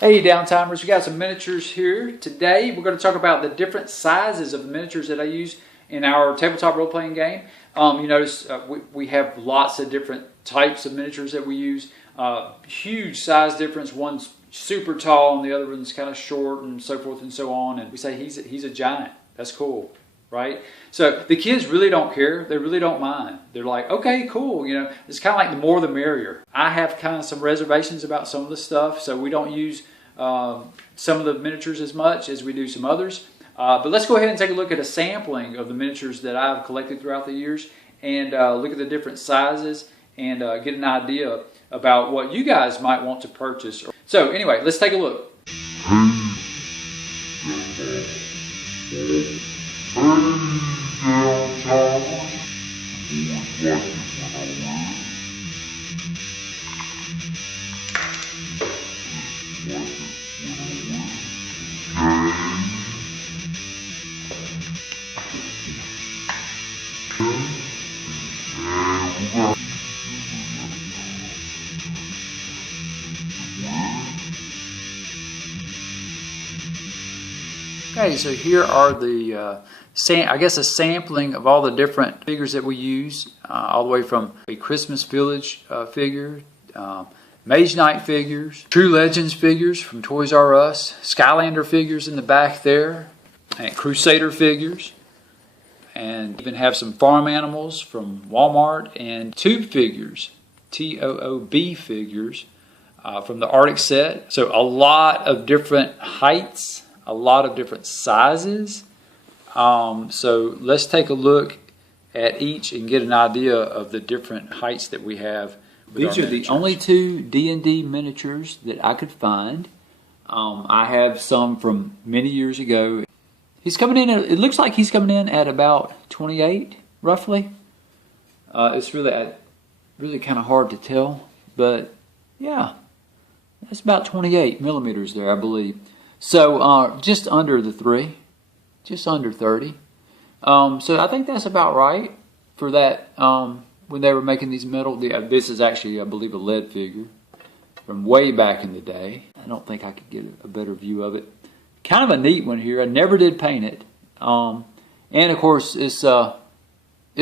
Hey Downtimers, we got some miniatures here. Today we're going to talk about the different sizes of the miniatures that I use in our tabletop role-playing game. You notice we have lots of different types of miniatures that we use. Huge size difference, one's super tall and the other one's kind of short and so forth and so on. And we say he's a giant. That's cool, right? So the kids really don't care. They really don't mind. They're like, okay, cool. You know, it's kind of like the more the merrier. I have kind of some reservations about some of the stuff, so we don't use some of the miniatures as much as we do some others. But let's go ahead and take a look at a sampling of the miniatures that I've collected throughout the years and look at the different sizes and get an idea about what you guys might want to purchase. So anyway, let's take a look. Okay, so here are the, I guess a sampling of all the different figures that we use, all the way from a Christmas Village figure, Mage Knight figures, True Legends figures from Toys R Us, Skylander figures in the back there, and Crusader figures, and even have some farm animals from Walmart, and Toob figures, T-O-O-B figures from the Arctic set. So a lot of different heights, a lot of different sizes. So let's take a look at each and get an idea of the different heights that we have. These are the only two D&D miniatures that I could find. I have some from many years ago. He's coming in, it looks like he's coming in at about 28, roughly. It's really kind of hard to tell, but yeah, that's about 28 millimeters there, I believe. So just under the 3, just under 30. So I think that's about right for that. When they were making these metal, this is actually, I believe, a lead figure from way back in the day. I don't think I could get a better view of it. Kind of a neat one here. I never did paint it, and of course it's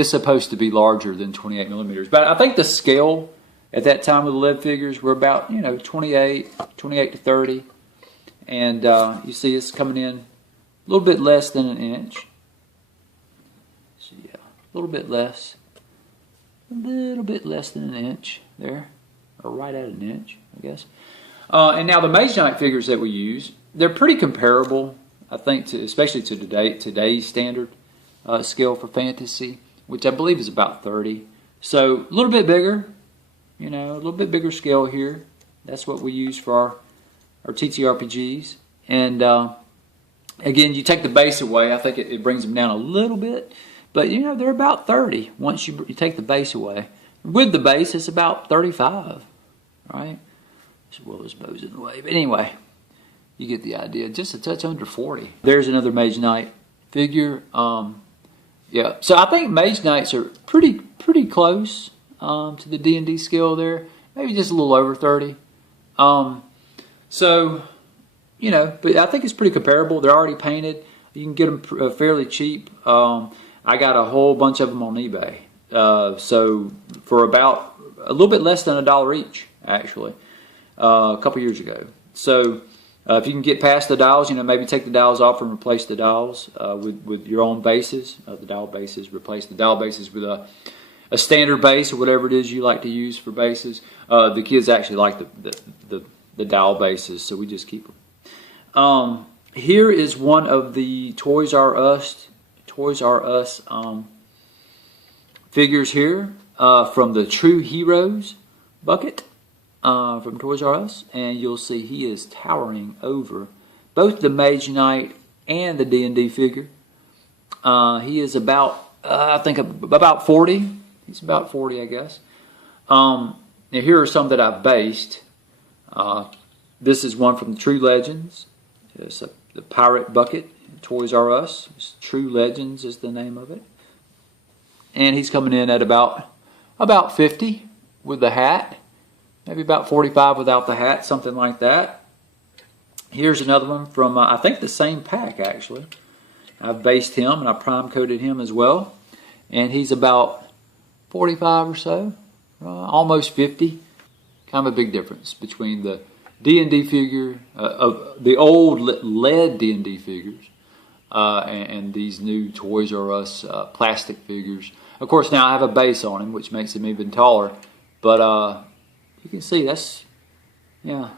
supposed to be larger than 28 millimeters. But I think the scale at that time with the lead figures were about 28 to 30. And you see it's coming in a little bit less than an inch. So yeah, a little bit less than an inch there, or right at an inch, I guess. And now the Mage Knight figures that we use, they're pretty comparable, I think, especially to today's standard scale for fantasy, which I believe is about 30. So a little bit bigger, a little bit bigger scale here. That's what we use for our TTRPGs. And again, you take the base away, I think it brings them down a little bit, but they're about 30 once you take the base away. With the base, it's about 35, right? As well as bows in the way. But anyway, you get the idea. Just a touch under 40. There's another Mage Knight figure. Yeah, so I think Mage Knights are pretty close to the D&D scale there. Maybe just a little over 30. So, but I think it's pretty comparable. They're already painted. You can get them fairly cheap. I got a whole bunch of them on eBay. So for about a little bit less than $1 each, actually, a couple years ago. So if you can get past the dials, maybe take the dials off and replace the dials with your own bases. The dial bases, replace the dial bases with a standard base or whatever it is you like to use for bases. The kids actually like the dial bases, so we just keep them. Here is one of the Toys R Us figures here from the True Heroes bucket from Toys R Us, and you'll see he is towering over both the Mage Knight and the D&D figure. He is about, I think, about 40. He's about 40, I guess. Now here are some that I've based. This is one from the True Legends. It's the Pirate Bucket, Toys R Us. True Legends is the name of it. And he's coming in at about 50 with the hat. Maybe about 45 without the hat, something like that. Here's another one from, I think, the same pack, actually. I've based him, and I prime coated him as well. And he's about 45 or so, almost 50. Kind of a big difference between the D&D figure, of the old lead D&D figures, and these new Toys R Us plastic figures. Of course, now I have a base on him, which makes him even taller. But you can see that's, yeah,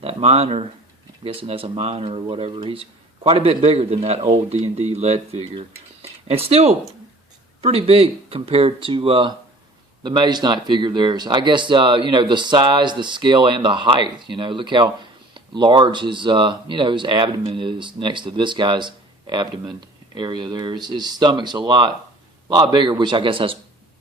that minor. I'm guessing that's a minor or whatever. He's quite a bit bigger than that old D&D lead figure, and still pretty big compared to the Mage Knight figure there. So I guess you know, the size, the scale, and the height. You know, look how large his you know, his abdomen is next to this guy's abdomen area there. His stomach's a lot bigger, which I guess that's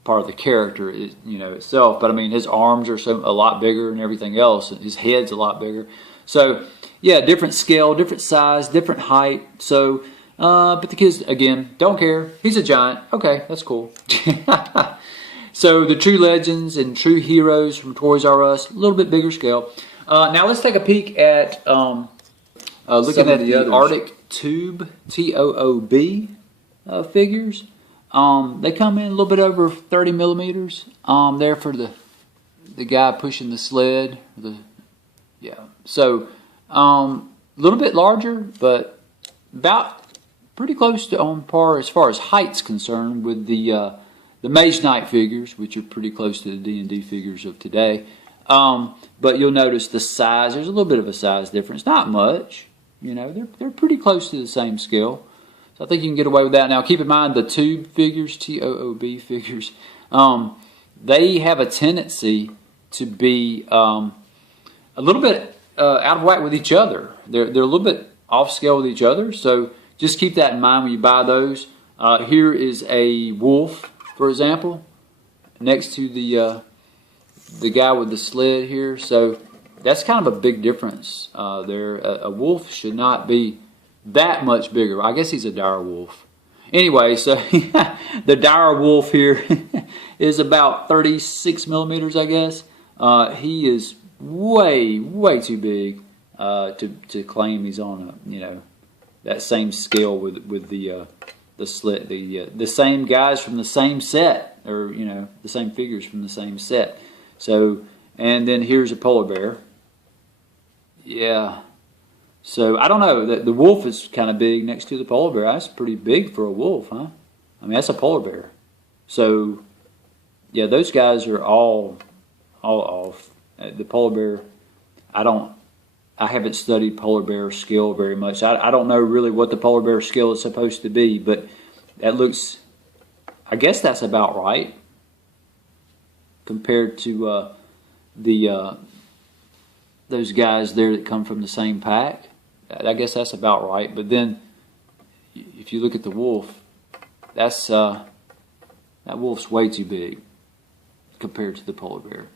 part of the character, you know, itself. But I mean, his arms are a lot bigger and everything else. His head's a lot bigger. So yeah, different scale, different size, different height. So, but the kids, again, don't care. He's a giant. Okay, that's cool. So the True Legends and True Heroes from Toys R Us, a little bit bigger scale. Now let's take a peek at looking at the Arctic Toob, T-O-O-B figures. They come in a little bit over 30 millimeters. There for the guy pushing the sled. So a little bit larger, but about pretty close to on par as far as height's concerned with the Mage Knight figures, which are pretty close to the D&D figures of today. But you'll notice the size. There's a little bit of a size difference. Not much. You know, they're pretty close to the same scale. So I think you can get away with that. Now, keep in mind the Toob figures, T-O-O-B figures, they have a tendency to be a little bit out of whack with each other. They're a little bit off scale with each other. So just keep that in mind when you buy those. Here is a wolf, for example, next to the guy with the sled here. So that's kind of a big difference there. A wolf should not be that much bigger. I guess he's a dire wolf. Anyway, so the dire wolf here is about 36 millimeters, I guess. He is way too big to claim he's on a, you know, that same scale with the slit, the same guys from the same set, or you know, the same figures from the same set. So, and then here's a polar bear. Yeah. So I don't know, the wolf is kind of big next to the polar bear. That's pretty big for a wolf, huh? I mean, that's a polar bear. So yeah, those guys are all off. The polar bear, I haven't studied polar bear scale very much. I don't know really what the polar bear scale is supposed to be, but that looks, I guess that's about right compared to those guys there that come from the same pack. I guess that's about right. But then if you look at the wolf, that wolf's way too big compared to the polar bear.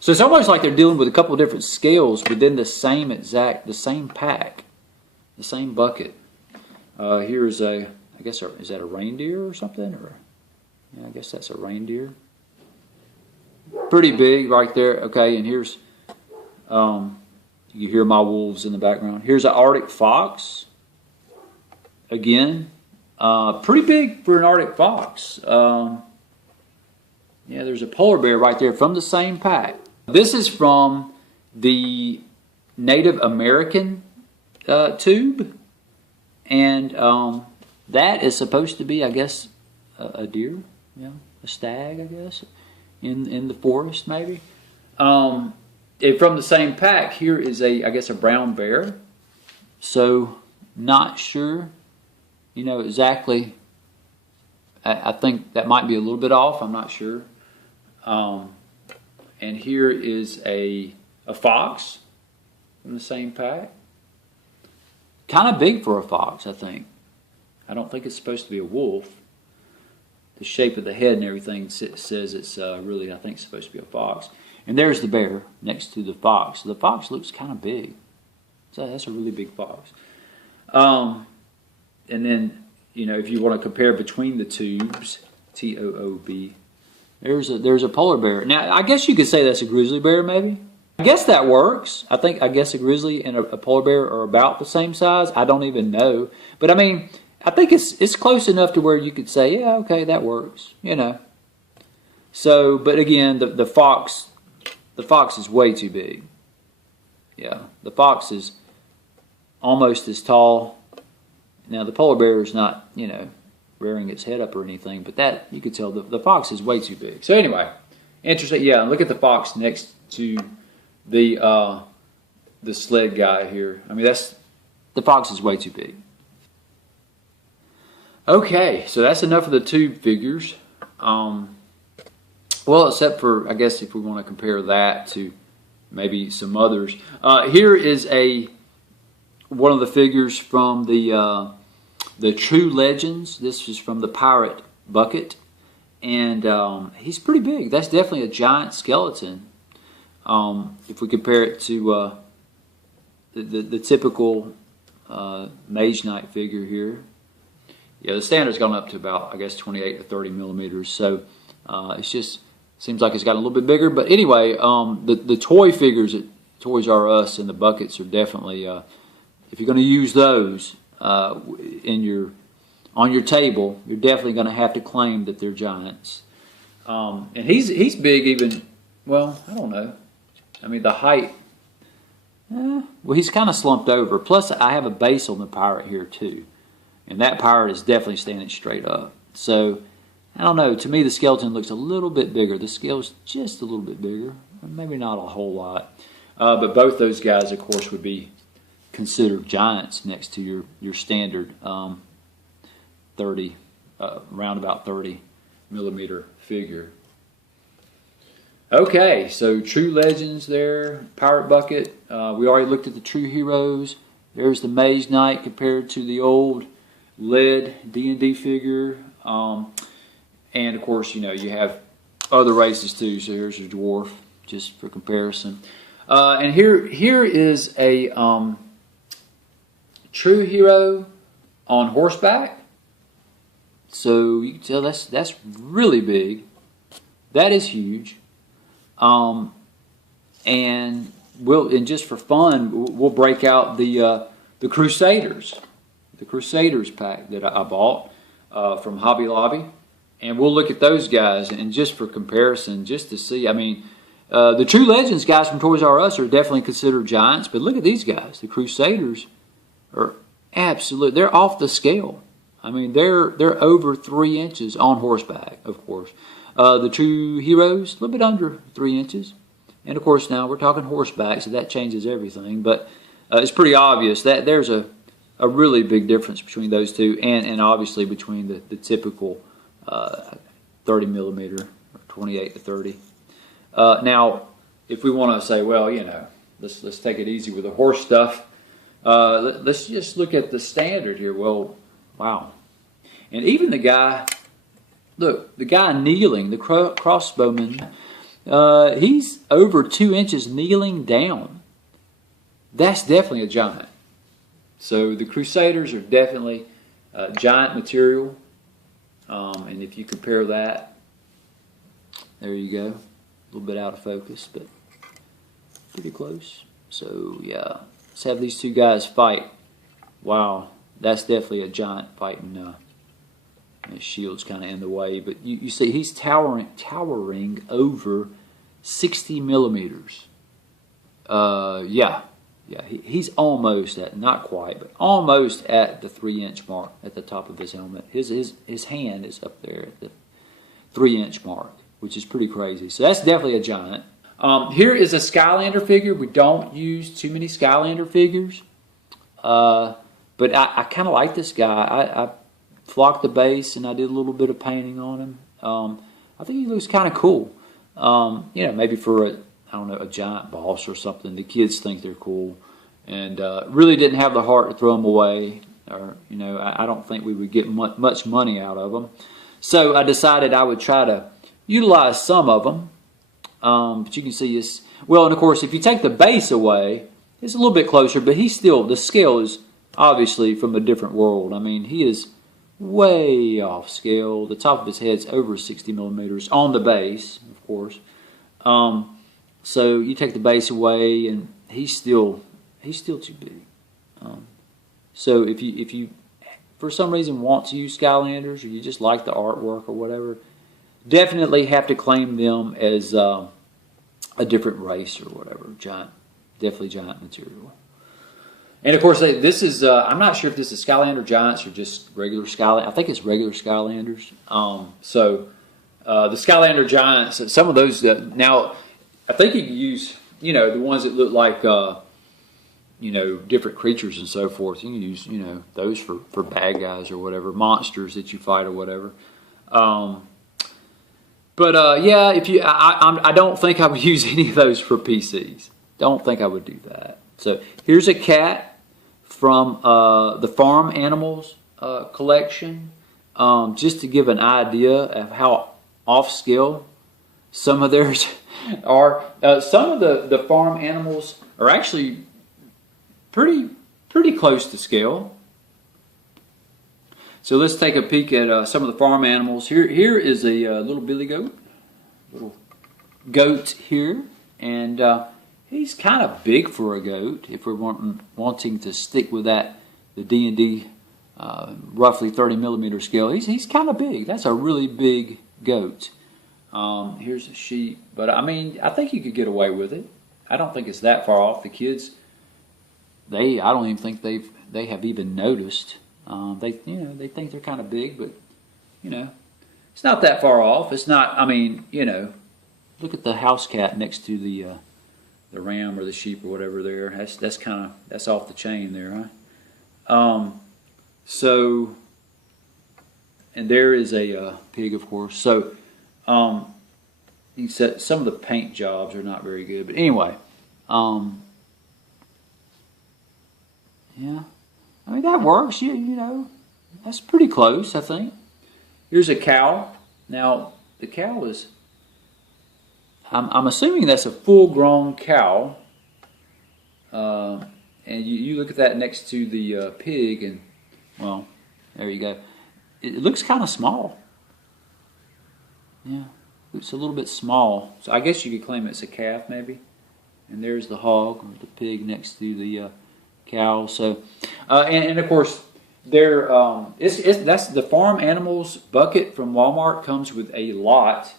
So it's almost like they're dealing with a couple of different scales within the same pack, the same bucket. Here is I guess, is that a reindeer or something? Or yeah, I guess that's a reindeer. Pretty big right there. Okay, and here's, you hear my wolves in the background. Here's an Arctic fox. Again, pretty big for an Arctic fox. Yeah, there's a polar bear right there from the same pack. This is from the Native American Toob, and that is supposed to be, I guess, a deer, yeah, a stag, I guess, in the forest maybe. And from the same pack, here is I guess a brown bear. So not sure, you know, exactly. I think that might be a little bit off. I'm not sure. And here is a fox from the same pack. Kind of big for a fox, I think. I don't think it's supposed to be a wolf. The shape of the head and everything says it's really, I think, supposed to be a fox. And there's the bear next to the fox. The fox looks kind of big. So that's a really big fox. And then, you know, if you want to compare between the Toobs, T-O-O-B, there's a polar bear. Now, I guess you could say that's a grizzly bear, maybe. I guess that works. I guess a grizzly and a polar bear are about the same size. I don't even know. But I mean, I think it's close enough to where you could say, yeah, okay, that works, you know. So, but again, the fox is way too big. Yeah, the fox is almost as tall. Now, the polar bear is not, you know, rearing its head up or anything, but that, you could tell the fox is way too big. So anyway, interesting. Yeah, and look at the fox next to the sled guy here. I mean, the fox is way too big. Okay, so that's enough of the Toob figures. Well, except for, I guess, if we want to compare that to maybe some others. Here is one of the figures from the True Legends. This is from the Pirate Bucket, and he's pretty big. That's definitely a giant skeleton. If we compare it to the typical Mage Knight figure here. Yeah, the standard's gone up to about, I guess, 28 to 30 millimeters. So it's just seems like it's got a little bit bigger. But anyway, the toy figures at Toys R Us and the buckets are definitely, if you're going to use those on your table, you're definitely going to have to claim that they're giants. And he's big even. Well, I don't know. I mean, the height. Well, he's kind of slumped over. Plus, I have a base on the pirate here too. And that pirate is definitely standing straight up. So, I don't know. To me, the skeleton looks a little bit bigger. The scale's just a little bit bigger. Maybe not a whole lot. But both those guys, of course, would be considered giants next to your standard 30, around about 30 millimeter figure. Okay, so True Legends there, Pirate Bucket. We already looked at the True Heroes. There's the Mage Knight compared to the old lead D&D figure, and of course, you know, you have other races too. So here's your dwarf, just for comparison. And here is a true hero on horseback. So you can tell that's really big. That is huge. And just for fun, we'll break out the Crusaders. The Crusaders pack that I bought from Hobby Lobby, and we'll look at those guys, and just for comparison, just to see. I mean, the True Legends guys from Toys R Us are definitely considered giants, but look at these guys. The Crusaders are absolute. They're off the scale. I mean, they're over 3 inches on horseback, of course. The True Heroes, a little bit under 3 inches, and of course now we're talking horseback, so that changes everything. But it's pretty obvious that there's a really big difference between those two, and obviously between the typical 30 millimeter or 28 to 30. Now, if we want to say, well, you know, let's take it easy with the horse stuff. Let's just look at the standard here. Well, wow, and even the guy. Look, the guy kneeling, the crossbowman, he's over 2 inches kneeling down. That's definitely a giant. So the Crusaders are definitely giant material. And if you compare that, there you go. A little bit out of focus, but pretty close. So yeah, let's have these two guys fight. Wow, that's definitely a giant fighting. His shield's kind of in the way, but you see he's towering over 60 millimeters. Yeah, he's almost at, not quite, but almost at the 3 inch mark at the top of his helmet. His hand is up there at the 3 inch mark, which is pretty crazy. So that's definitely a giant. Here is a Skylander figure. We don't use too many Skylander figures, but I kind of like this guy. I flocked the base and I did a little bit of painting on him. I think he looks kind of cool. You know, maybe for a giant boss or something. The kids think they're cool, and really didn't have the heart to throw them away. Or you know, I don't think we would get much money out of them. So I decided I would try to utilize some of them. But you can see it's well, and of course, if you take the base away, it's a little bit closer. But he's still, the scale is obviously from a different world. I mean, he is way off scale. The top of his head's over 60 millimeters on the base, of course. So you take the base away, and he's still too big. So if you for some reason want to use Skylanders, or you just like the artwork or whatever, definitely have to claim them as a different race or whatever. Definitely giant material. And of course, this is, I'm not sure if this is Skylander Giants or just regular Skylanders. I think it's regular Skylanders. The Skylander Giants, some of those, now, I think you can use, the ones that look like, different creatures and so forth. You can use, those for bad guys or whatever, monsters that you fight or whatever. Yeah, I don't think I would use any of those for PCs. Don't think I would do that. So here's a cat from the Farm Animals collection, just to give an idea of how off scale some of theirs are. Some of the farm animals are actually pretty close to scale. So let's take a peek at some of the farm animals. Here is a little billy goat, here, and he's kind of big for a goat. If we're wanting to stick with the D&D roughly 30 millimeter scale, he's kind of big. That's a really big goat. Here's a sheep, but I mean, I think you could get away with it. I don't think it's that far off. The kids, I don't even think they have even noticed. They think they're kind of big, but it's not that far off. It's not. I mean, look at the house cat next to the ram or the sheep or whatever there. That's off the chain there, huh? And there is a pig, of course. So you said some of the paint jobs are not very good, but anyway, yeah, I mean that works. That's pretty close, I think. Here's a cow. Now the cow is. I'm assuming that's a full-grown cow, and you look at that next to the pig, and well, there you go. It looks kind of small. Yeah, it's a little bit small. So I guess you could claim it's a calf, maybe. And there's the hog or the pig next to the cow. So, and of course, that's the Farm Animals bucket from Walmart. Comes with a lot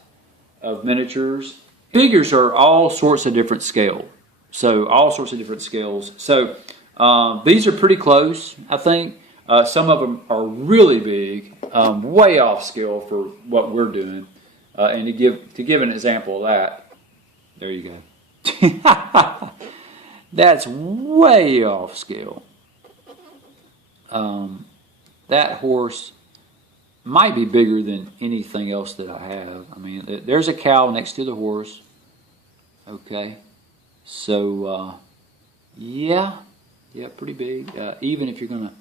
of miniatures. Figures are all sorts of different scale. So all sorts of different scales. So these are pretty close, I think. Some of them are really big, way off scale for what we're doing. And to give an example of that, there you go. That's way off scale. That horse might be bigger than anything else that I have. I mean, there's a cow next to the horse. Okay, so yeah, pretty big. Even if you're gonna,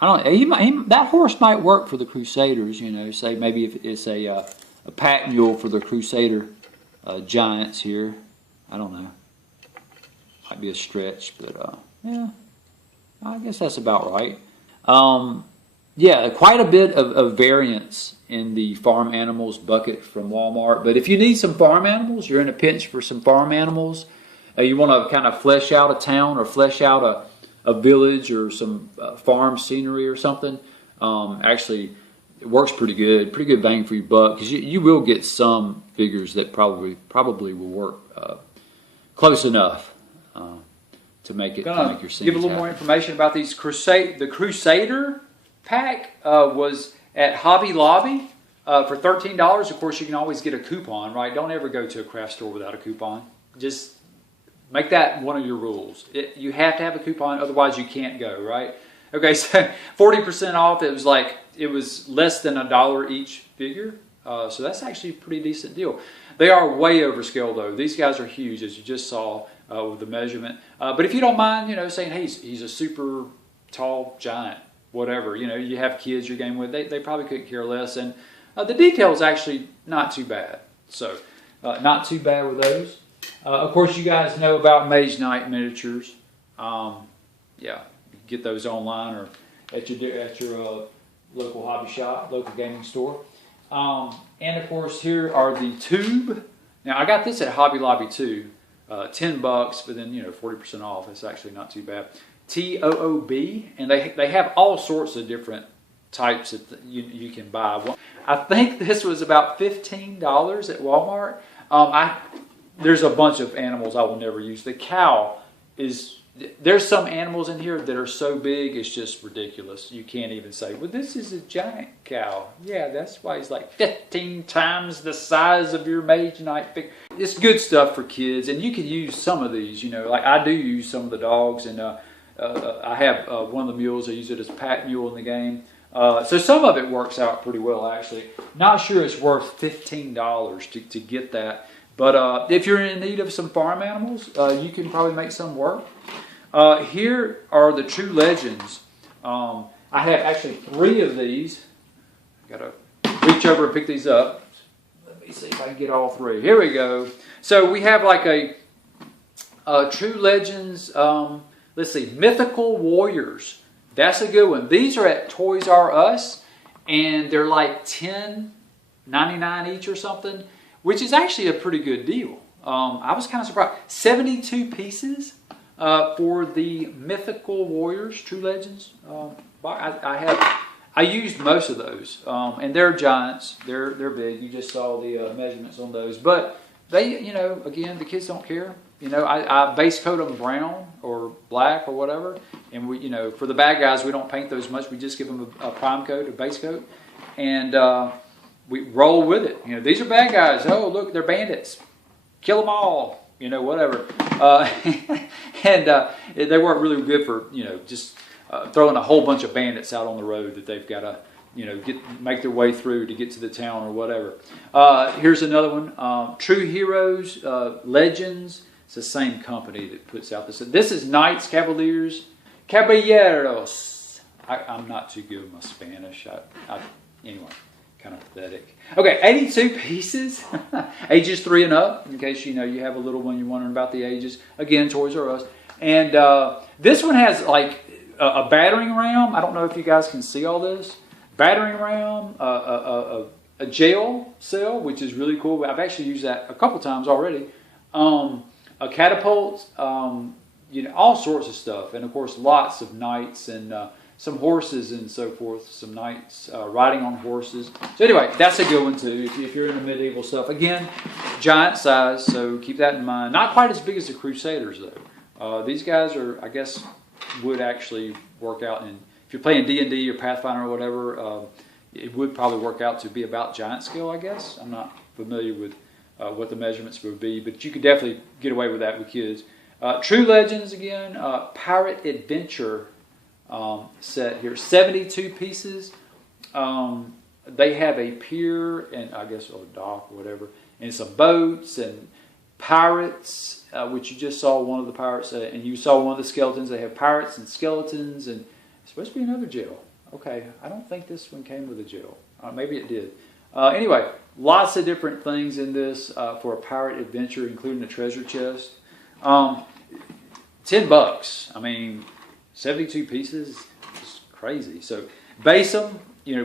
that horse might work for the Crusaders. Say maybe if it's a pack mule for the Crusader giants here. I don't know. Might be a stretch, but yeah, I guess that's about right. Yeah, quite a bit of variance in the Farm Animals bucket from Walmart. But if you need some farm animals, you're in a pinch for some farm animals, you want to kind of flesh out a town or flesh out a village or some farm scenery or something, actually it works pretty good bang for your buck, because you will get some figures that probably will work close enough to make your scene. Give a little more information about these the Crusader pack was at Hobby Lobby for $13. Of course, you can always get a coupon, right? Don't ever go to a craft store without a coupon. Just make that one of your rules. You have to have a coupon, otherwise you can't go, right? Okay, so 40% off. It was less than $1 each figure, so that's actually a pretty decent deal. They are way overscale though. These guys are huge, as you just saw with the measurement. But if you don't mind, saying, hey, he's a super tall giant, whatever, you have kids you're gaming with, they probably couldn't care less. And the detail is actually not too bad. So, not too bad with those. Of course, you guys know about Mage Knight miniatures. Yeah, you can get those online or at your local hobby shop, local gaming store. And of course, here are the Toob Now I got this at Hobby Lobby too, $10, but then 40% off. It's actually not too bad. Toob, and they have all sorts of different types that you can buy. I think this was about $15 at Walmart. There's a bunch of animals I will never use. The cow is. There's some animals in here that are so big it's just ridiculous. You can't even say, well, this is a giant cow. Yeah, that's why he's like 15 times the size of your Mage Knight figure. It's good stuff for kids, and you can use some of these. Like I do use some of the dogs, and I have one of the mules. I use it as a pack mule in the game. So some of it works out pretty well, actually. Not sure it's worth $15 to get that. But if you're in need of some farm animals, you can probably make some work. Here are the True Legends. I have actually 3 of these. Got to reach over and pick these up. Let me see if I can get all 3. Here we go. So we have like a True Legends, let's see, Mythical Warriors. That's a good one. These are at Toys R Us, and they're like $10.99 each or something, which is actually a pretty good deal. I was kind of surprised. 72 pieces for the Mythical Warriors, True Legends. I used most of those, and they're giants. They're big. You just saw the measurements on those, but they, again, the kids don't care. I base coat them brown or black or whatever, and we, for the bad guys, we don't paint those much. We just give them a prime coat, a base coat, and we roll with it. These are bad guys. Oh, look, they're bandits. Kill them all. Whatever. And they weren't really good for just throwing a whole bunch of bandits out on the road that they've got to make their way through to get to the town or whatever. Here's another one. True Heroes Legends. It's the same company that puts out this. This is Knights, Cavaliers, Caballeros. I'm not too good with my Spanish. Anyway, kind of pathetic. Okay, 82 pieces, ages 3 and up. In case you have a little one, you're wondering about the ages. Again, Toys R Us. And this one has like a battering ram. I don't know if you guys can see all this. Battering ram, a jail cell, which is really cool. I've actually used that a couple times already. A catapult, all sorts of stuff. And of course, lots of knights and some horses and so forth. Some knights riding on horses. So anyway, that's a good one too if you're into medieval stuff. Again, giant size, so keep that in mind. Not quite as big as the Crusaders though. These guys are, I guess, would actually work out. And if you're playing D&D or Pathfinder or whatever, it would probably work out to be about giant scale, I guess. I'm not familiar with what the measurements would be, but you could definitely get away with that with kids. True Legends again, Pirate Adventure set here, 72 pieces. They have a pier and I guess a dock or whatever, and some boats and pirates, which you just saw one of the pirates, and you saw one of the skeletons. They have pirates and skeletons, and it's supposed to be another jail. Okay, I don't think this one came with a jail. Maybe it did. Anyway, lots of different things in this for a pirate adventure, including a treasure chest. $10. I mean, 72 pieces is crazy. So base them,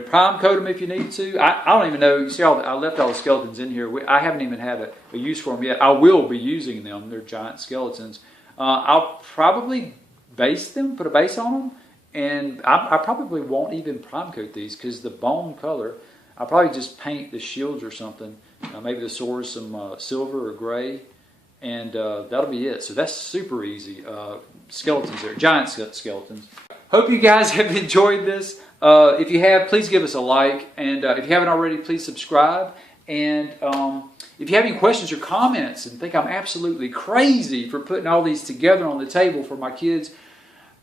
prime coat them if you need to. I don't even know. You see, I left all the skeletons in here. I haven't even had a use for them yet. I will be using them. They're giant skeletons. I'll probably base them, put a base on them, and I probably won't even prime coat these because the bone color. I'll probably just paint the shields or something. Maybe the swords some silver or gray, and that'll be it. So that's super easy. Skeletons there, giant skeletons. Hope you guys have enjoyed this. If you have, please give us a like, and if you haven't already, please subscribe. And if you have any questions or comments and think I'm absolutely crazy for putting all these together on the table for my kids,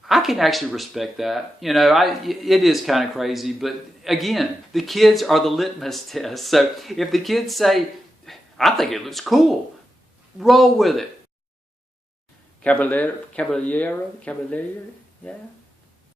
I can actually respect that. It is kind of crazy, but again, the kids are the litmus test. So if the kids say, I think it looks cool, roll with it. Caballero, yeah.